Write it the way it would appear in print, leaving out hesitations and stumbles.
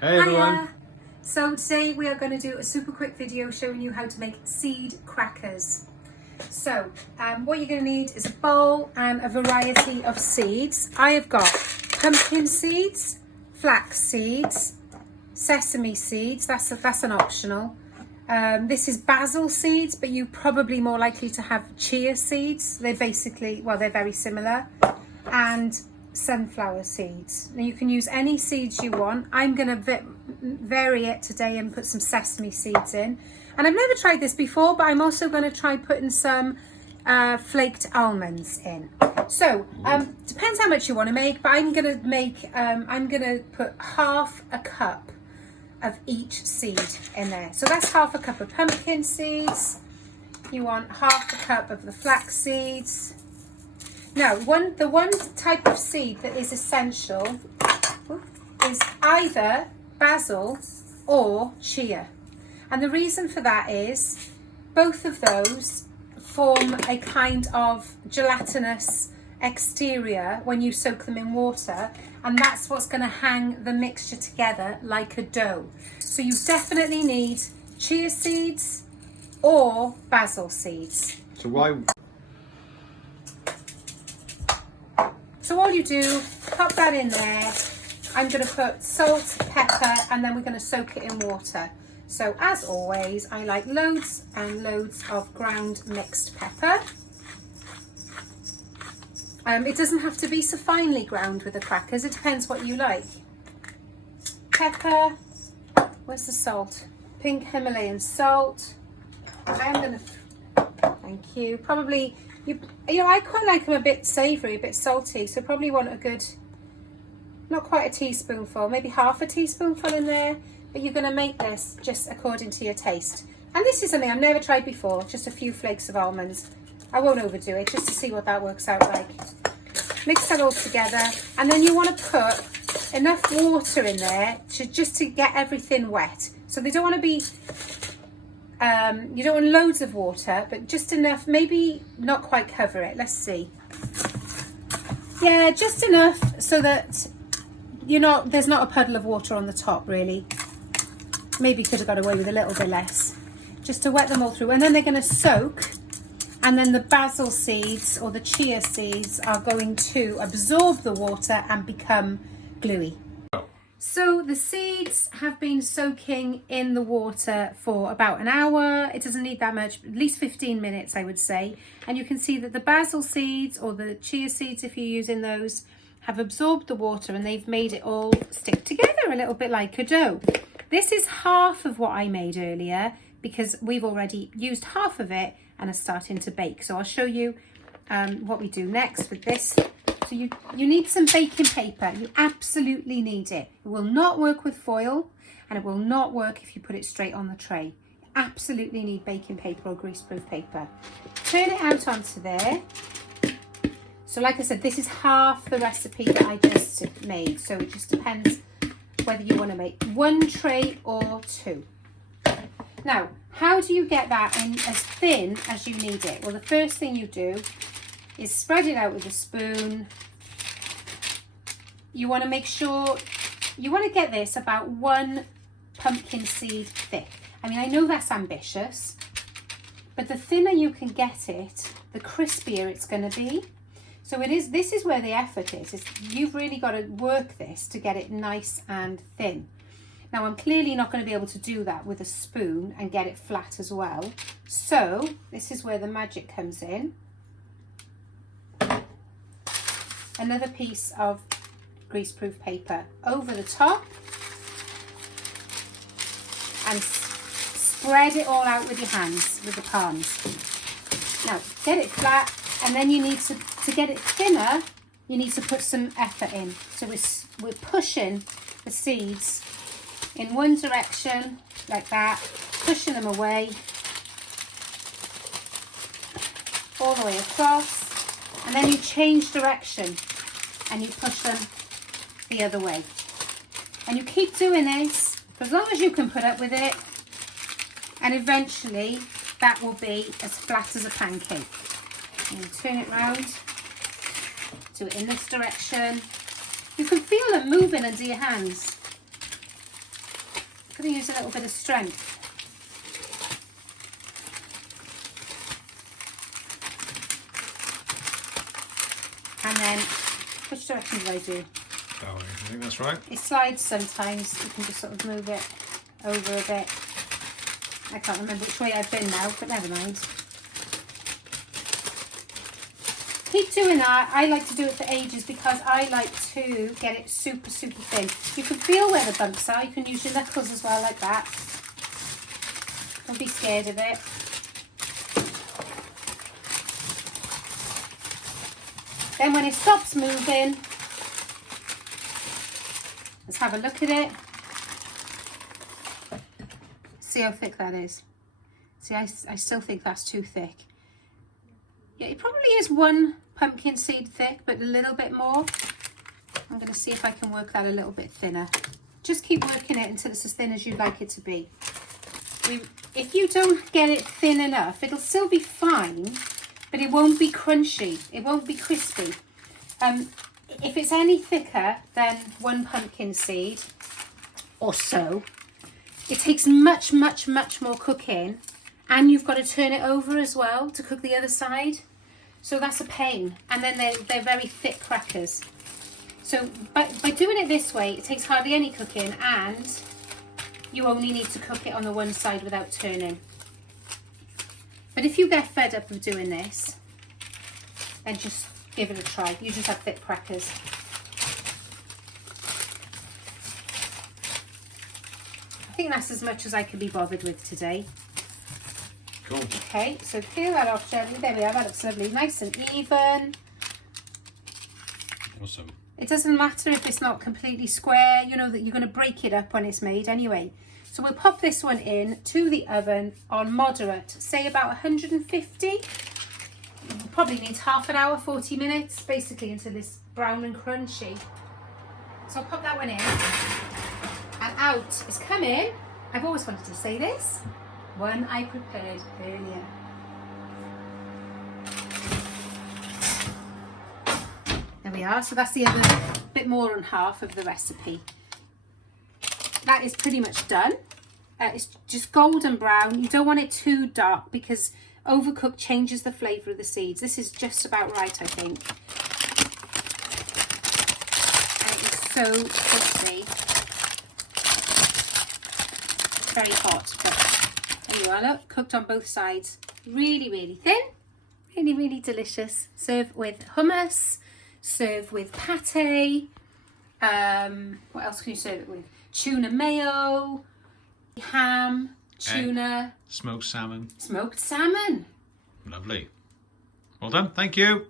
Hey everyone. Hiya. So today we are going to do a super quick video showing you how to make seed crackers. So what you're going to need is a bowl and a variety of seeds. I have got pumpkin seeds, flax seeds, sesame seeds, that's an optional. This is basil seeds, but you're probably more likely to have chia seeds. They're very similar. And sunflower seeds. Now you can use any seeds you want. I'm going to vary it today and put some sesame seeds in. And I've never tried this before, but I'm also going to try putting some flaked almonds in. So depends how much you want to make, but I'm going to put half a cup of each seed in there. So that's half a cup of pumpkin seeds. You want half a cup of the flax seeds. Now, the one type of seed that is essential is either basil or chia. And the reason for that is both of those form a kind of gelatinous exterior when you soak them in water, and that's what's going to hang the mixture together like a dough. So you definitely need chia seeds or basil seeds. So all you do, pop that in there. I'm going to put salt, pepper, and then we're going to soak it in water. So as always, I like loads and loads of ground mixed pepper. It doesn't have to be so finely ground with the crackers. It depends what you like. Pepper. Where's the salt? Pink Himalayan salt. I'm going to, thank you. Probably, you know, I quite like them a bit savoury, a bit salty. So probably want a good, not quite a teaspoonful, maybe half a teaspoonful in there. But you're going to make this just according to your taste. And this is something I've never tried before, just a few flakes of almonds. I won't overdo it, just to see what that works out like. Mix that all together, and then you want to put enough water in there just to get everything wet. So they don't want to be, you don't want loads of water, but just enough, maybe not quite cover it. Let's see. Yeah, just enough so that there's not a puddle of water on the top really. Maybe could have got away with a little bit less, just to wet them all through. And then they're going to soak, and then the basil seeds or the chia seeds are going to absorb the water and become gluey. So the seeds have been soaking in the water for about an hour. It doesn't need that much, at least 15 minutes I would say. And you can see that the basil seeds or the chia seeds, if you're using those, have absorbed the water and they've made it all stick together a little bit like a dough. This is half of what I made earlier because we've already used half of it and are starting to bake. So I'll show you what we do next with this. So you need some baking paper. You absolutely need it. It will not work with foil, and it will not work if you put it straight on the tray. You absolutely need baking paper or greaseproof paper. Turn it out onto there. So like I said, this is half the recipe that I just made. So it just depends whether you want to make one tray or two. Now, how do you get that in as thin as you need it? Well, the first thing you do is spread it out with a spoon. You want to make sure, you want to get this about one pumpkin seed thick. I mean, I know that's ambitious, but the thinner you can get it, the crispier it's going to be. So this is where the effort is. You've really got to work this to get it nice and thin. Now, I'm clearly not going to be able to do that with a spoon and get it flat as well. So this is where the magic comes in. Another piece of greaseproof paper over the top and spread it all out with your hands, with the palms. Now, get it flat, and then you need to get it thinner, you need to put some effort in. So we're pushing the seeds in one direction like that, pushing them away all the way across, and then you change direction and you push them the other way, and you keep doing this for as long as you can put up with it, and eventually that will be as flat as a pancake. And turn it round, do it in this direction. You can feel them moving under your hands. going to use a little bit of strength. And then, which direction did I do? Oh, I think that's right. It slides sometimes. You can just sort of move it over a bit. I can't remember which way I've been now, but never mind. Keep doing that. I like to do it for ages because I like to get it super, super thin. You can feel where the bumps are. You can use your knuckles as well, like that. Don't be scared of it. Then when it stops moving, let's have a look at it. See how thick that is. See, I still think that's too thick. Yeah, it probably is one pumpkin seed thick, but a little bit more. I'm going to see if I can work that a little bit thinner. Just keep working it until it's as thin as you'd like it to be. If you don't get it thin enough, it'll still be fine, but it won't be crunchy. It won't be crispy. If it's any thicker than one pumpkin seed or so, it takes much, much, much more cooking, and you've got to turn it over as well to cook the other side. So that's a pain. And then they're very thick crackers. So by doing it this way, it takes hardly any cooking, and you only need to cook it on the one side without turning. But if you get fed up of doing this, then just give it a try. You just have thick crackers. I think that's as much as I can be bothered with today. Cool. Okay, so peel that off gently. There we are, that looks lovely. Nice and even. Awesome. It doesn't matter if it's not completely square. You know that you're going to break it up when it's made anyway. So we'll pop this one in to the oven on moderate, say about 150. Probably needs half an hour, 40 minutes, basically until it's brown and crunchy. So I'll pop that one in. And out is coming, I've always wanted to say this, one I prepared earlier. There we are. So that's the other bit more than half of the recipe. That is pretty much done. It's just golden brown. You don't want it too dark because overcooked changes the flavour of the seeds. This is just about right, I think. And it is so crispy. Very hot, but there you are, look, cooked on both sides. Really, really thin. Really, really delicious. Serve with hummus. Serve with pate. What else can you serve it with? Tuna mayo, ham, tuna. Smoked salmon. Smoked salmon. Lovely. Well done. Thank you.